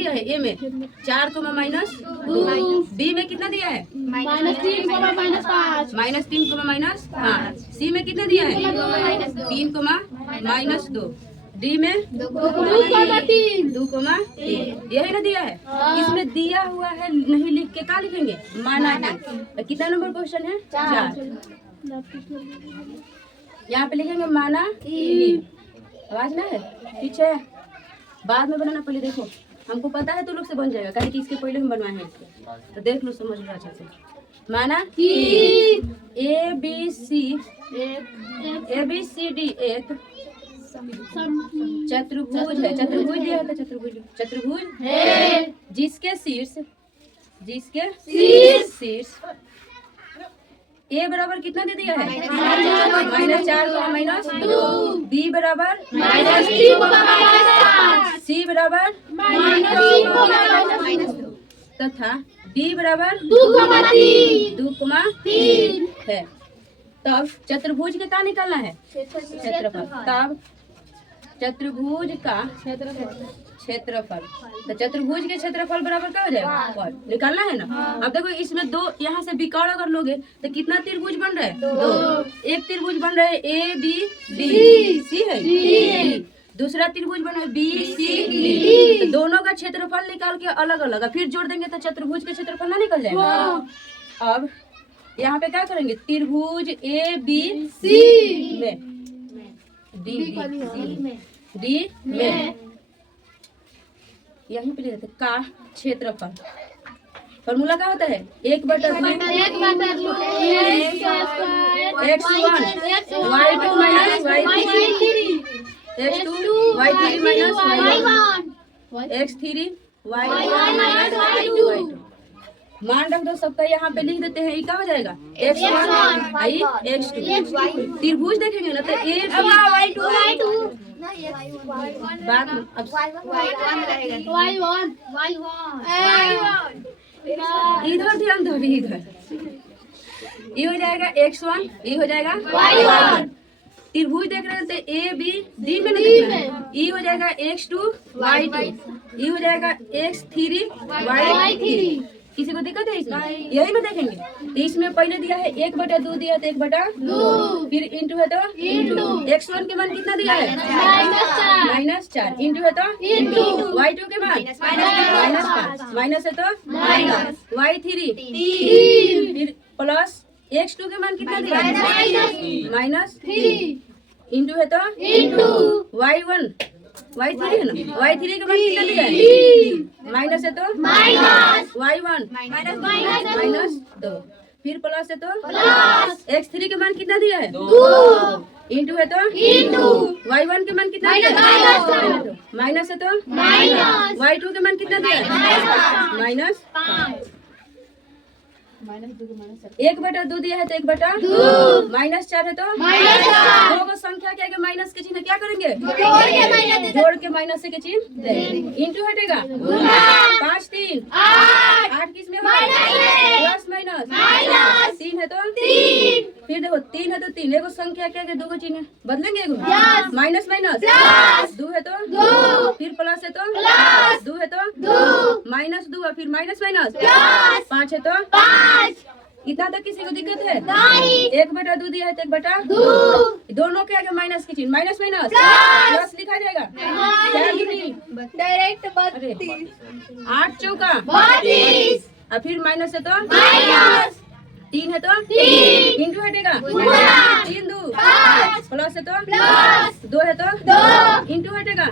दिया है? ए में 4 कोमा माइनस 2। बी में कितना दिया है? -3 माइनस 5। -3 comma minus 5। सी में कितना दिया है? 3 कोमा माइनस 2। डी में 2 कोमा 3। 2 कोमा 3। यही ना दिया है? इसमें दिया हुआ है नहीं लिख के क्या लिखेंगे? माना कि। कितना नंबर क्वेश्चन है? 4। यहाँ पे लिखेंगे माना कि। आवाज ना है? ठीक है, बाद में बनाना। पहले देखो, हमको पता है तो लोग से बन जाएगा, कारण कि इसके पहले हम बनवाए हैं इसके, तो देख लो, समझ लो अच्छे से। माना कि ए बी सी डी एक चतुर्भुज है। चतुर्भुज दिया है, चतुर्भुज है जिसके शीर्ष ए बराबर कितना दे दिया है? -4 माइनस 2। बी बराबर -3 सी बराबर -2 तथा डी बराबर 2,3 है। तब चतुर्भुज के क्या निकालना है? क्षेत्रफल। तब चतुर्भुज का क्षेत्रफल, तो चतुर्भुज के क्षेत्रफल बराबर क्या हो जाएगा? निकालना है ना। अब देखो, इसमें दो यहाँ से विकर्ण अगर लोगे तो कितना त्रिभुज बन रहा है? 2। एक त्रिभुज बन रहा है ए बी डी, सी है डी। दूसरा त्रिभुज बन रहा है बी सी डी। तो दोनों का क्षेत्रफल निकाल के अलग अलग फिर जोड़ देंगे तो चतुर्भुज के क्षेत्रफल ना निकल जाएगा। अब यहाँ पे क्या करेंगे? त्रिभुज ए बी सी में डी में यहीं पे लेते का क्षेत्रफल। फॉर्मूला क्या होता है? 1/2 x1 y2 minus y3 x2 y3 minus x3 y1 minus y2। मान रख दो सबका, यहाँ पे लिख देते हैं। ये क्या हो जाएगा? x1 x2। त्रिभुज देखेंगे ना तो a इधर ध्यान दो, इधर ये हो जाएगा x1, ये हो जाएगा y1। त्रिभुज देख रहे हैं तो ए बी डी में नहीं देखना है। ये हो जाएगा x2 y2, ये हो जाएगा x3 y3। किसी को दिक्कत है इसमें? यही ना देखेंगे। तो इसमें पहले दिया है 1/2 दिया है, तो 1/2 फिर इंटू है तो x1 के मान कितना दिया है? -4 इंटू है तो y2 के मान -5 माइनस है तो y3 फिर प्लस x2 के मान कितना दिया है? -3 इंटू है तो y1 y3 है ना, y3 के मान कितना दिया है? माइनस है तो y1 -2 फिर प्लस है तो x3 के मान कितना दिया है? 2 इंटू है तो y1 के मान कितना दिया है? माइनस है तो y2 के मान कितना दिया है? -5। 1/2 दिया है तो 1/2 -4 है तो दो को संख्या के आगे माइनस के चिन्ह क्या करेंगे? जोड़ के माइनस के चिन्ह इंटू हटेगा 5 3 8 किस में होगा? प्लस माइनस 3 है तो 3 फिर देखो 3 है तो 3 एगो संख्या के आगे दो को चिन्ह बदलेंगे। एगो माइनस 2 है तो 2 फिर प्लस है तो 2 है तो -2 फिर माइनस 5 है तो 5। इतना तक किसी को दिक्कत है? 1/2 दिया है तो 1/2 दोनों के आगे माइनस के चिन्ह माइनस प्लस लिखा जाएगा। डायरेक्ट 8 चौका 32 और फिर माइनस है तो 3 है तो इंटू हटेगा 3 2 प्लस है तो 2 है तो इंटू हटेगा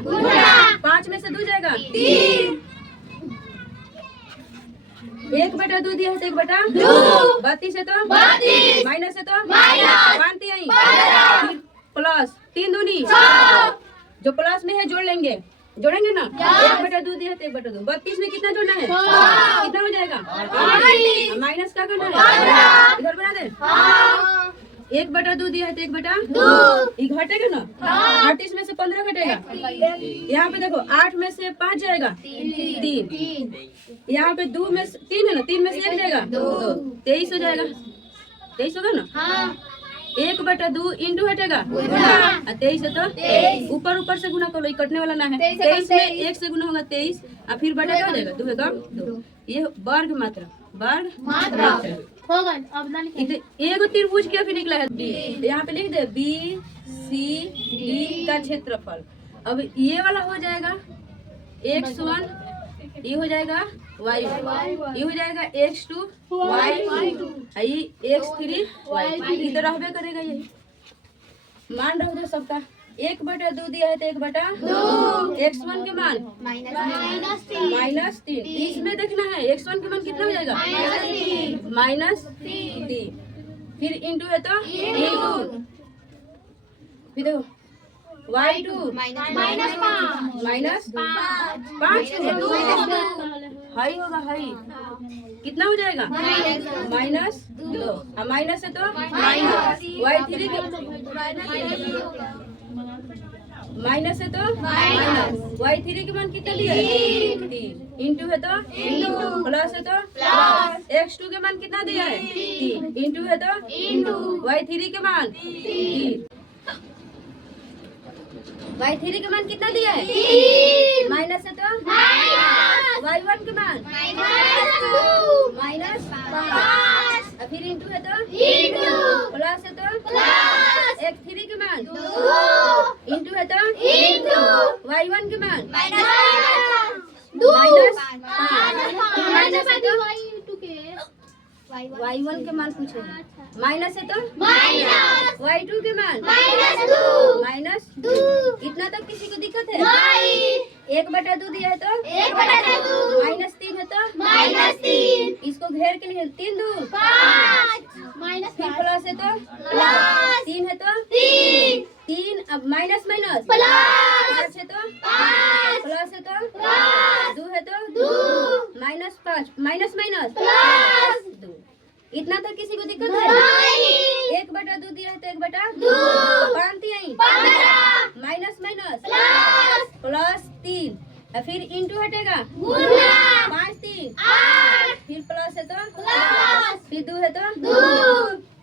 5 में से 2 जाएगा 3। 1/2 दिया है तो 1/2 32 है तो माइनस है तो मानते हैं फिर प्लस 3 दूनी जो प्लस में है जोड़ लेंगे, जोड़ेंगे ना। 1/2 दिया है तो 1/2 32 में कितना जोड़ना है? कितना हो जाएगा? माइनस क्या करना है? इधर बना दे। 1/2 दिया है तो 1/2 ये घटेगा ना। 38 में से 15 घटेगा। यहाँ पे देखो 8 में से 5 जाएगा 3। यहाँ पे 2 में से 3 है ना, 3 में से 1 जाएगा 2 23 हो जाएगा। 23 होगा ना। 1/2 इंटू हटेगा 23 है तो ऊपर ऊपर से गुना कर लो, ये कटने वाला ना है। 23 में 1 से गुना होगा 23 और फिर बटा क्या हो जाएगा 2 एकम 2। ये वर्ग मात्रा हो गए अब ना लिखिए। एगो त्रिभुज क्या फिर निकला है बी, यहाँ पे लिख दे बी सी डी का क्षेत्रफल। अब ये वाला हो जाएगा x1, ये हो जाएगा y1, ये हो जाएगा x2 y2, ये x3 y3, ये तो रहबे करेगा। यही मान रहो सबका 1/2 दिया है तो 1/2 x1 के मान -3, इसमें देखना है x1 के मान कितना हो जाएगा -3, फिर इंटू है तो इंटू, फिर देखो y2 -5 हाई होगा, हाई कितना हो जाएगा -2, माइनस है तो y3 के माइनस है तो y3 के मान कितना दिया है 3, इंटू है तो इंटू, प्लस है तो x2 के मान कितना दिया है 3, इंटू है तो y3 के मान 3, y3 के मान कितना दिया है 3, माइनस है तो y1 के मान -5, फिर इंटू है तो प्लस है तो x3 के मान इंटू है तो y1 के मान y1 के मान पूछे, माइनस है तो y2 के मान -2, इतना तक किसी को दिक्कत है 1/2 दिया है तो -3 है तो इसको घेर के लिए 3 2 फिर प्लस है तो 3 है तो 3, अब माइनस माइनस 5 है तो प्लस है तो 2 है तो -5 माइनस माइनस 2, इतना तक किसी को दिक्कत है 1/2 दिया है तो 1/2 माइनस माइनस प्लस 3, फिर इंटू हटेगा 5 3, फिर प्लस है तो फिर 2 है तो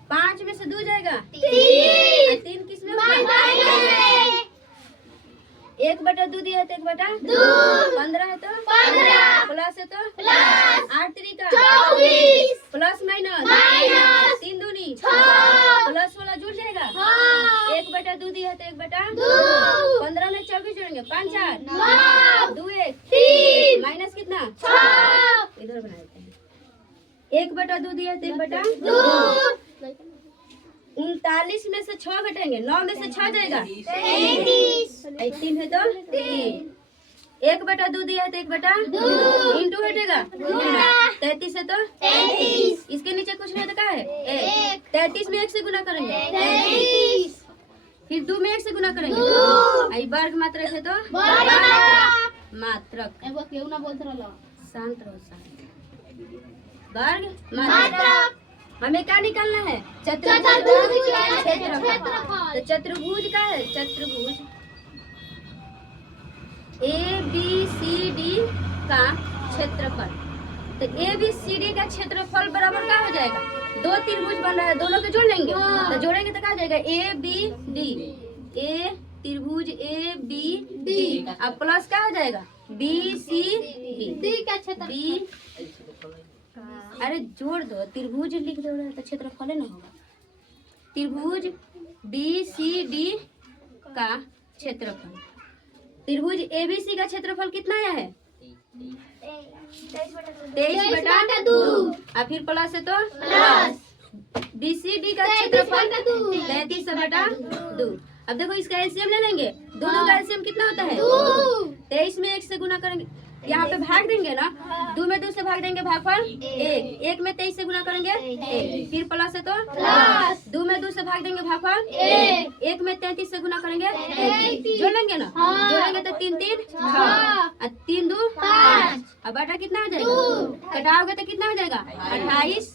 5 में से 2 जाएगा 3 किस में होगा 1/2 दिया है तो 1/2 15 है तो प्लस है तो 8 3 का प्लस माइनस 3 दूनी प्लस वाला जुड़ जाएगा 1/2 दिया है तो 1/2 15 में 24 जोड़ेंगे 5 4 2 1 माइनस कितना इधर बना देते हैं 1/2 दिया है तो 1/2 39 में से 6 घटेंगे 9 में से 6 जाएगा 3 है तो 1/2 दिया है तो 1/2 इंटू हटेगा 33 है तो इसके नीचे कुछ नहीं तो क्या है 33 में 1 से गुना करेंगे फिर 2 में 1 से गुना करेंगे वर्ग मात्रक है तो मात्रक शांत रहो वर्ग मात्रक हमें क्या निकालना है चतुर्भुज क्षेत्रफल। तो चतुर्भुज का है चतुर्भुज ABCD का क्षेत्रफल। तो ABCD का क्षेत्रफल बराबर क्या हो जाएगा 2 त्रिभुज बन रहा है दोनों को जोड़ लेंगे तो जोड़ेंगे तो क्या हो जाएगा ABD A त्रिभुज ABD अब प्लस क्या हो जाएगा BCD का क्षेत्र B अरे जोड़ दो त्रिभुज लिख दो तो क्षेत्रफल ना होगा त्रिभुज BCD का क्षेत्रफल। त्रिभुज ABC का क्षेत्रफल कितना आया है 23/2 और फिर प्लस है तो BCD का क्षेत्रफल 33/2। अब देखो इसका एलसीएम ले लेंगे दोनों का एलसीएम कितना होता है 23 में 1 से गुना करेंगे यहाँ पे भाग देंगे ना 2 में 2 से भाग देंगे भागफल 1 में 23 से गुना करेंगे 1 फिर प्लस है तो 2 में 2 से भाग देंगे भागफल 1 में 33 से गुना करेंगे 1 जोड़ लेंगे ना जोड़ेंगे तो 3 3 6 3 2 5 अब बटा कितना हो जाएगा कटाओगे तो कितना हो जाएगा 28